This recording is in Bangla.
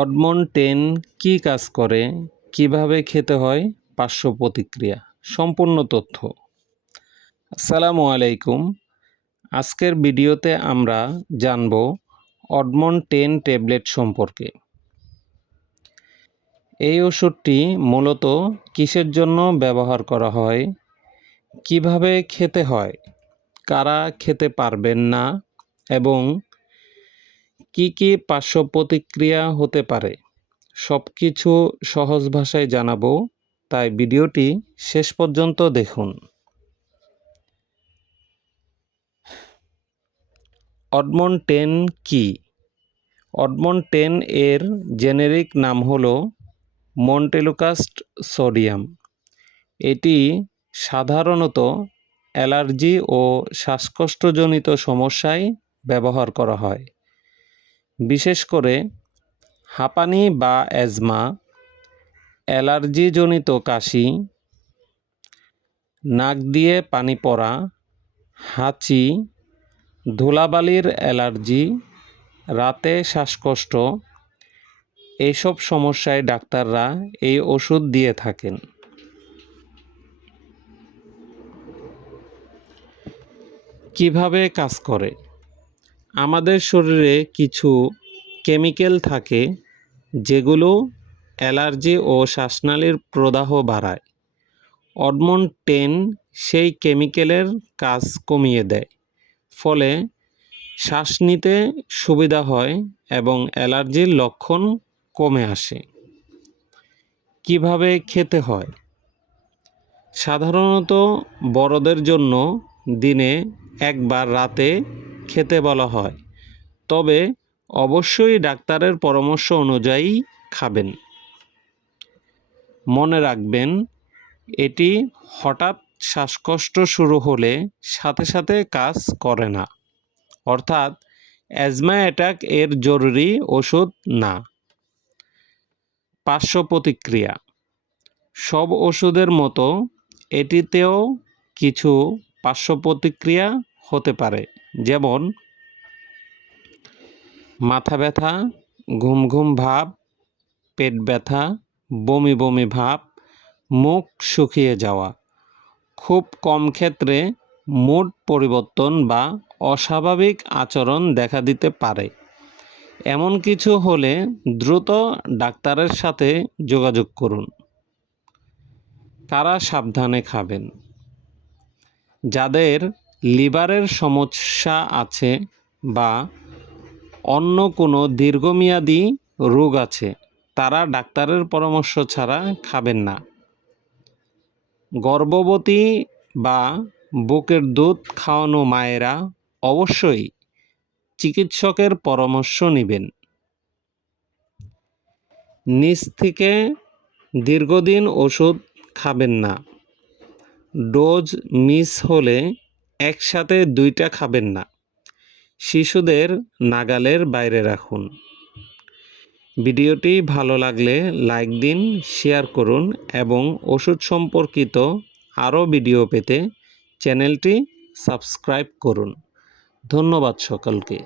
অডমন-10 কী কাজ করে, কিভাবে খেতে হয়, পার্শ্ব প্রতিক্রিয়া সম্পূর্ণ তথ্য। আসসালামু আলাইকুম। আজকের ভিডিওতে আমরা জানব অডমন-10 ট্যাবলেট সম্পর্কে। এই ওষুধটি মূলত কিসের জন্য ব্যবহার করা হয়, কিভাবে খেতে হয়, কারা খেতে পারবেন না এবং কি কি পার্শ্ব প্রতিক্রিয়া হতে পারে সব কিছু সহজ ভাষায় জানাবো, তাই ভিডিওটি শেষ পর্যন্ত দেখুন। অডমন-10 কি? অডমন-10 এর জেনেরিক নাম হলো মন্টেলুকাস্ট সোডিয়াম। এটি সাধারণত অ্যালার্জি ও শ্বাসকষ্টজনিত সমস্যায় ব্যবহার করা হয়, বিশেষ করে হাঁপানি বা অ্যাজমা, অ্যালার্জিজনিত কাশি, নাক দিয়ে পানি পড়া, হাঁচি, ধুলাবালির অ্যালার্জি, রাতে শ্বাসকষ্ট, এইসব সমস্যায় ডাক্তাররা এই ওষুধ দিয়ে থাকেন। কিভাবে কাজ করে? আমাদের শরীরে কিছু কেমিক্যাল থাকে যেগুলো অ্যালার্জি ও শ্বাসনালীর প্রদাহ বাড়ায়। অডমন-10 সেই কেমিক্যালের কাজ কমিয়ে দেয়, ফলে শ্বাস নিতে সুবিধা হয় এবং অ্যালার্জির লক্ষণ কমে আসে। কিভাবে খেতে হয়? সাধারণত বড়দের জন্য দিনে একবার রাতে খেতে বলা হয়, তবে অবশ্যই ডাক্তারের পরামর্শ অনুযায়ী খাবেন। মনে রাখবেন, এটি হঠাৎ শ্বাসকষ্ট শুরু হলে সাথে সাথে কাজ করে না, অর্থাৎ অ্যাজমা অ্যাটাক এর জরুরি ওষুধ না। পার্শ্ব প্রতিক্রিয়া: সব ওষুধের মতো এটিতেও কিছু পার্শ্ব প্রতিক্রিয়া হতে পারে, যেমন মাথা ব্যথা, ঘুম ঘুম ভাব, পেট ব্যথা, বমি বমি ভাব, মুখ শুকিয়ে যাওয়া। খুব কম ক্ষেত্রে মুড পরিবর্তন বা অস্বাভাবিক আচরণ দেখা দিতে পারে। এমন কিছু হলে দ্রুত ডাক্তারের সাথে যোগাযোগ করুন। কারা সাবধানে খাবেন? যাদের লিভারের সমস্যা আছে বা অন্য কোনো দীর্ঘমেয়াদী রোগ আছে, তারা ডাক্তারের পরামর্শ ছাড়া খাবেন না। গর্ভবতী বা বুকের দুধ খাওয়ানো মায়েরা অবশ্যই চিকিৎসকের পরামর্শ নেবেন। নিজ থেকে দীর্ঘদিন ওষুধ খাবেন না। ডোজ মিস হলে একসাথে 2টা খাবেন না। শিশুদের নাগালের বাইরে রাখুন। ভিডিওটি ভালো লাগলে লাইক দিন, শেয়ার করুন এবং ওষুধ সম্পর্কিত আরও ভিডিও পেতে চ্যানেলটি সাবস্ক্রাইব করুন। ধন্যবাদ সকলকে।